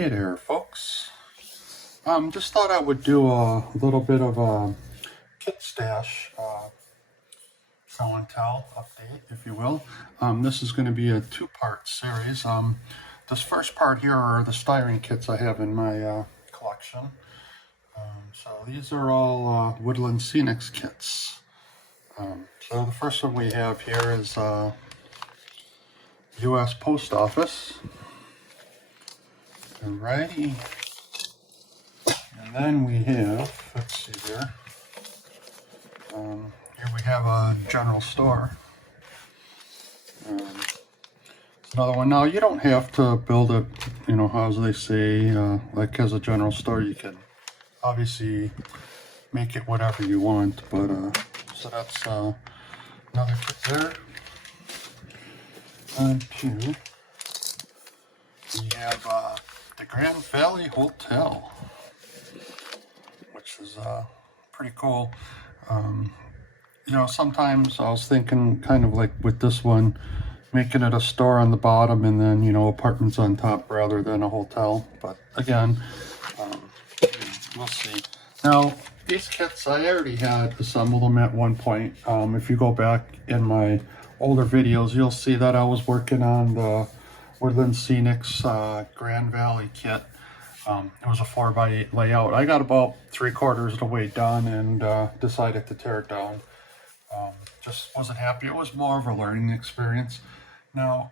Hey there, folks. Just thought I would do a little bit of a kit stash show and tell update, if you will. This is going to be a two-part series. This first part here are the styrene kits I have in my collection. So these are all Woodland Scenics kits. So the first one we have here is U.S. Post Office. Alrighty. And then we have, let's see here. Here we have a general store. It's another one. Now you don't have to build it, you know, as they say, like as a general store. You can obviously make it whatever you want, but so that's another kit there. And two, we have the Grand Valley Hotel, which is pretty cool. You know, sometimes I was thinking kind of like with this one, making it a store on the bottom and then, you know, apartments on top rather than a hotel. But again, we'll see. Now, these kits, I already had assembled them at one point. If you go back in my older videos, you'll see that I was working on the Woodland Scenics Grand Valley kit. It was a 4x8 layout. I got about 3/4 of the way done and decided to tear it down. Just wasn't happy. It was more of a learning experience. Now,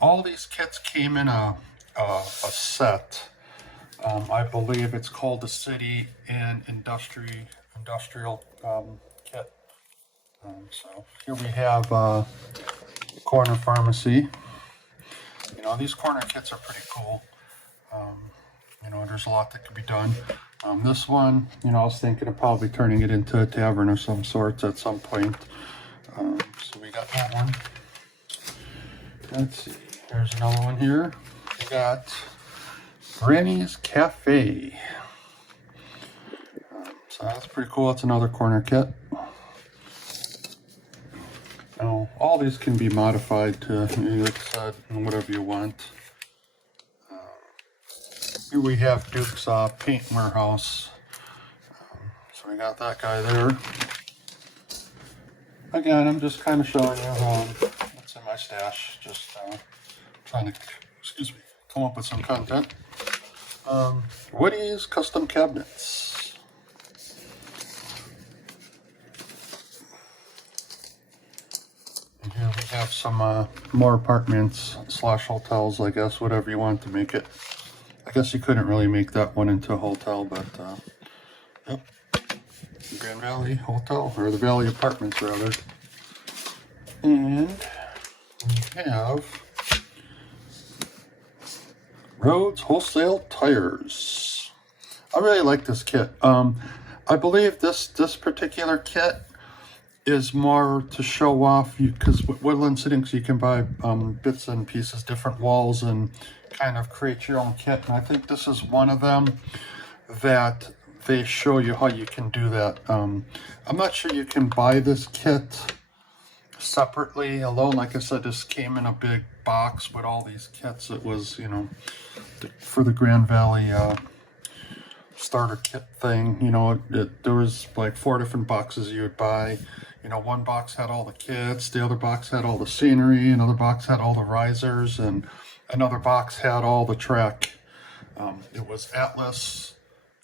all these kits came in a set. I believe it's called the City and Industrial kit. So here we have Corner Pharmacy. You know, these corner kits are pretty cool. You know, there's a lot that could be done. This one, you know, I was thinking of probably turning it into a tavern of some sorts at some point. So we got that one. Let's see. There's another one here. We got Granny's Cafe. So that's pretty cool. It's another corner kit. Now, all these can be modified to, like I said, whatever you want. Here we have Duke's Paint Warehouse. So we got that guy there. Again, I'm just kind of showing you what's in my stash. Just trying to, excuse me, come up with some content. Woody's Custom Cabinets. And here we have some more apartments / hotels, I guess, whatever you want to make it. I guess you couldn't really make that one into a hotel, but yep. Grand Valley Hotel, or the Valley Apartments rather. And we have Rhodes Wholesale Tires. I really like this kit. I believe this particular kit is more to show off, because with Woodland Scenics you can buy bits and pieces, different walls, and kind of create your own kit. And I think this is one of them that they show you how you can do that. I'm not sure you can buy this kit separately alone. Like I said, this came in a big box with all these kits. It was, you know, for the Grand Valley starter kit thing. You know, there was like 4 different boxes you would buy. You know, one box had all the kits, the other box had all the scenery, another box had all the risers, and another box had all the track. It was Atlas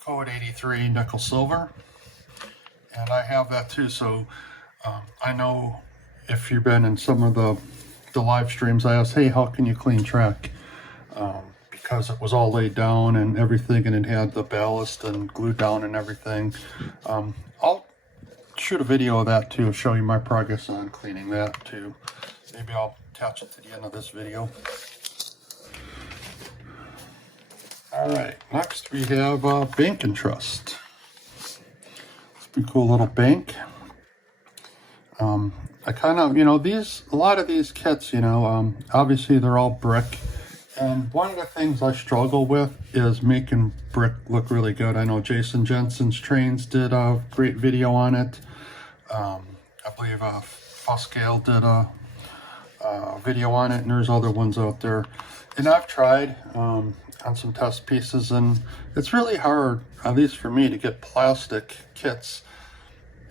Code 83 Nickel Silver, and I have that too. So I know if you've been in some of the live streams, I asked, hey, how can you clean track? Because it was all laid down and everything, and it had the ballast and glued down and everything. I'll shoot a video of that too, show you my progress on cleaning that too. Maybe I'll attach it to the end of this video. Alright, next we have Bank and Trust. It's a pretty cool little bank. I kind of, you know, a lot of these kits, you know, obviously they're all brick. And one of the things I struggle with is making brick look really good. I know Jason Jensen's Trains did a great video on it. I believe Foscale did a video on it, and there's other ones out there. And I've tried on some test pieces, and it's really hard, at least for me, to get plastic kits,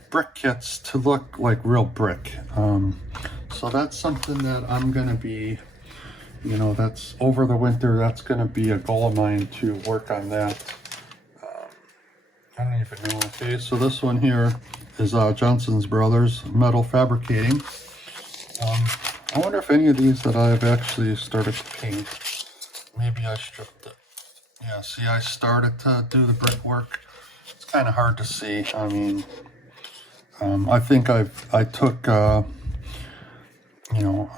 brick kits, to look like real brick. So that's something that I'm going to be, you know, that's over the winter, that's going to be a goal of mine, to work on that. I don't even know. Okay, so this one here is Johnson's Brothers Metal Fabricating. I wonder if any of these that I've actually started to paint. Maybe I stripped it. Yeah, see, I started to do the brickwork. It's kind of hard to see. I mean, I think I took, you know,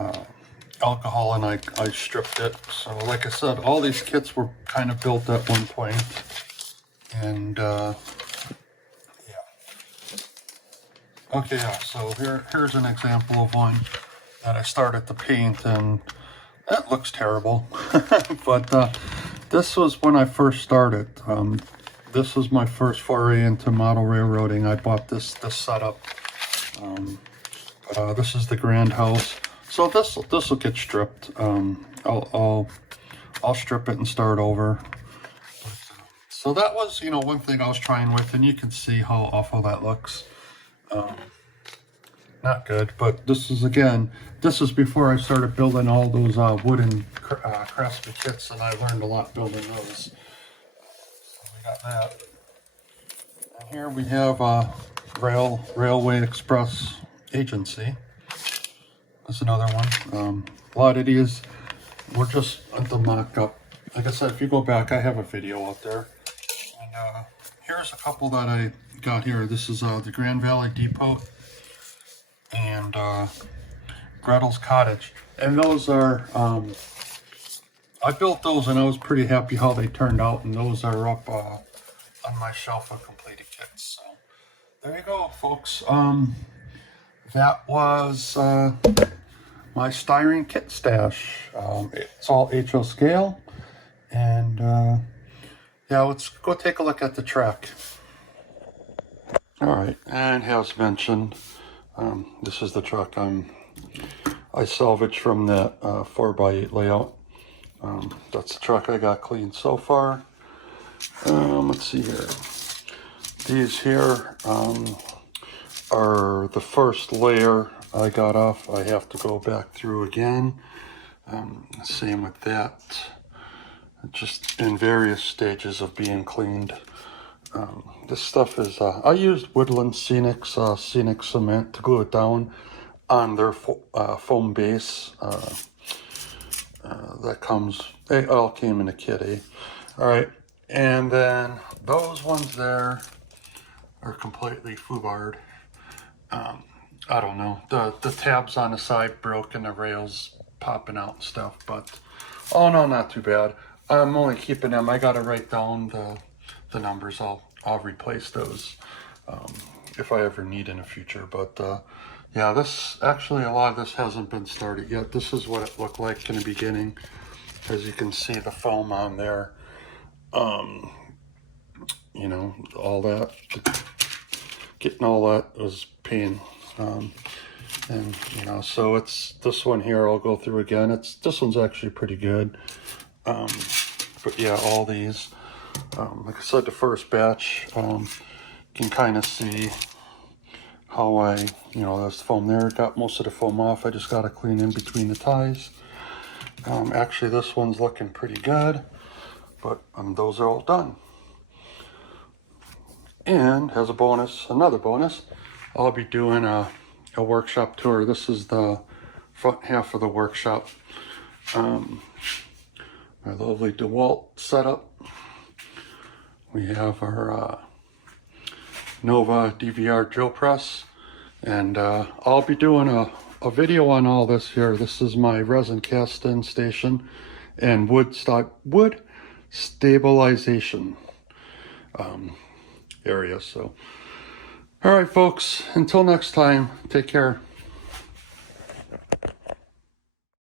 alcohol, and I stripped it. So like I said, all these kits were kind of built at one point. And, yeah. Okay, yeah, so here's an example of one that I started to paint, and that looks terrible. But this was when I first started. This was my first foray into model railroading. I bought this setup. This is the grand house. So this will get stripped. I'll strip it and start over. So that was, you know, one thing I was trying with, and you can see how awful that looks. Not good, but this is, again, this is before I started building all those wooden craftsman kits, and I learned a lot building those. So we got that. And here we have Railway Express Agency. That's another one. A lot of these were just at the mock-up. Like I said, if you go back, I have a video out there. And here's a couple that I got here. This is the Grand Valley Depot and Gretel's Cottage. And those are, I built those, and I was pretty happy how they turned out. And those are up on my shelf of completed kits. So there you go, folks. That was my styrene kit stash. It's all HO scale. And yeah, let's go take a look at the track. All right, and as mentioned, this is the truck I salvaged from that 4x8 layout. That's the truck I got cleaned so far. Let's see here. These here are the first layer I got off. I have to go back through again. Same with that. Just in various stages of being cleaned. This stuff is, I used Woodland Scenic cement to glue it down on their foam base. That comes, it all came in a kit, eh? All right, and then those ones there are completely foobarred. I don't know, the tabs on the side broke and the rails popping out and stuff, but oh no, not too bad. I'm only keeping them. I gotta write down the numbers. I'll replace those if I ever need in the future. But yeah, this actually, a lot of this hasn't been started yet. This is what it looked like in the beginning. As you can see, the foam on there. You know, all that, getting all that was pain. And you know, so it's this one here I'll go through again. This one's actually pretty good. But yeah, all these, like I said, the first batch, can kind of see how you know, there's foam there. Got most of the foam off. I just got to clean in between the ties. Actually, this one's looking pretty good, but those are all done. And as a bonus, another bonus, I'll be doing a workshop tour. This is the front half of the workshop. My lovely DeWalt setup. We have our Nova DVR drill press, and I'll be doing a video on all this here. This is my resin cast-in station and wood stabilization area. So, all right, folks. Until next time, take care.